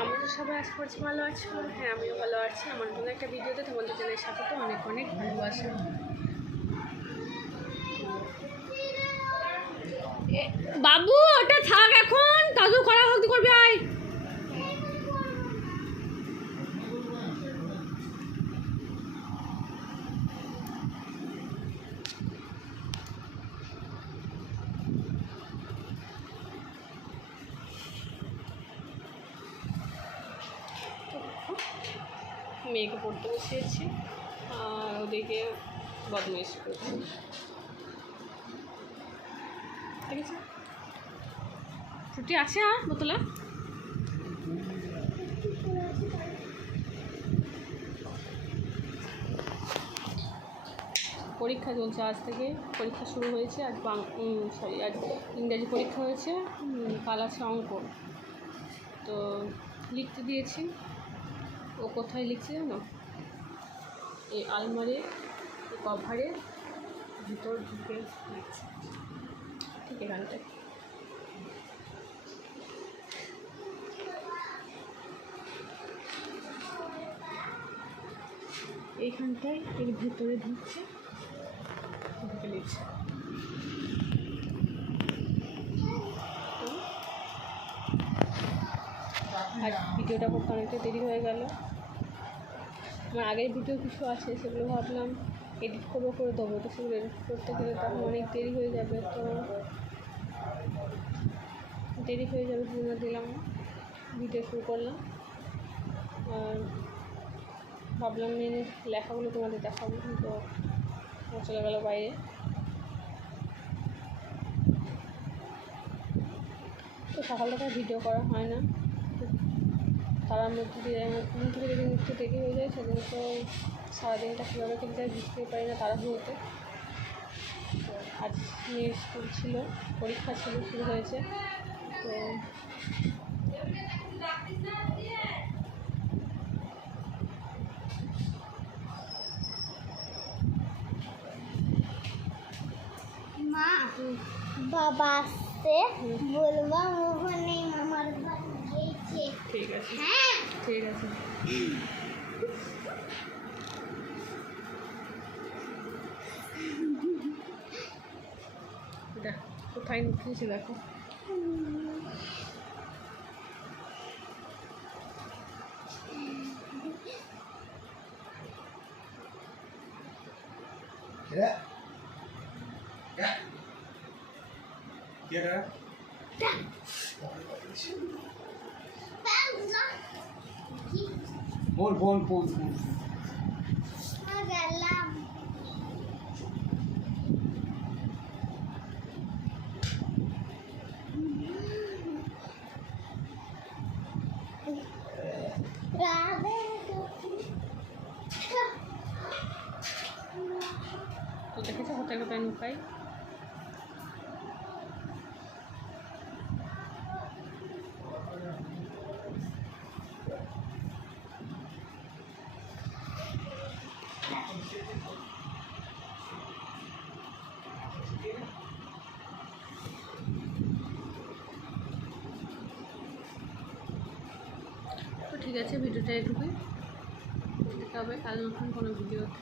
কেমন সবাই আশা করছি ভালো আছো। হ্যাঁ, আমিও ভালো আছি। আমার নতুন একটা ভিডিওতে তোমাদের জন্য সাথে তো অনেক অনেক ভালোবাসা। বাবু ওটা থাক, এখন কাজু করা হতে করবি। আয় মেয়েকে পড়তে বসিয়েছি আর ওদিকে বদমাইশ করছি। ঠিক আছে, ছুটি আছে আর বোতলে। পরীক্ষা চলছে, আজ থেকে পরীক্ষা শুরু হয়েছে। আজ আজ ইংরাজি পরীক্ষা হয়েছে, কাল আছে অঙ্ক। তো লিখতে দিয়েছি। ও কোথায় লিখছে জানো? এই আলমারির কভারের ভিতর ঢুকে লিখছে, ঠিক এখানটায়। এইখানটায় এর ভিতরে ঢুকছে, ঢুকে লিখছে। আর ভিডিওটা করতে অনেকটা দেরি হয়ে গেল। আমার আগের ভিডিও কিছু আছে, সেগুলো ভাবলাম এডিট করে দেবো। তো সেগুলো এডিট করতে গেলে তখন অনেক দেরি হয়ে যাবে, তো দেরি হয়ে যাবে জন্য দিলাম না, ভিডিও শুরু করলাম। আর ভাবলাম মেয়ের লেখাগুলো তোমাদের দেখাবো, তো চলে গেল বাইরে। তো সকালটা ভিডিও করা হয় না, তার মধ্যে দিয়ে ঘুম থেকে যদি একটু দেরি হয়ে যায়, সেদিন তো সারাদিনটা কীভাবে কেটে যায় বুঝতেই পারি না তাড়াহুড়োতে। তো আজ মেয়ের স্কুল ছিল, পরীক্ষা ছিল, শুরু হয়েছে। তো মা বাবা আসছে, বলবা ওখানে মামার বাড়ি গিয়েছে। ঠিক আছে, হ্যাঁ ঠিক আছে। দেখ কোথায় নিচ্ছে, দেখো। फोन গেলাম। তো দেখেছো কোথায় কোথায় নুকাই। তো ঠিক আছে, ভিডিওটা এটুকুই। দেখা হবে কাল নতুন কোনো ভিডিওতে।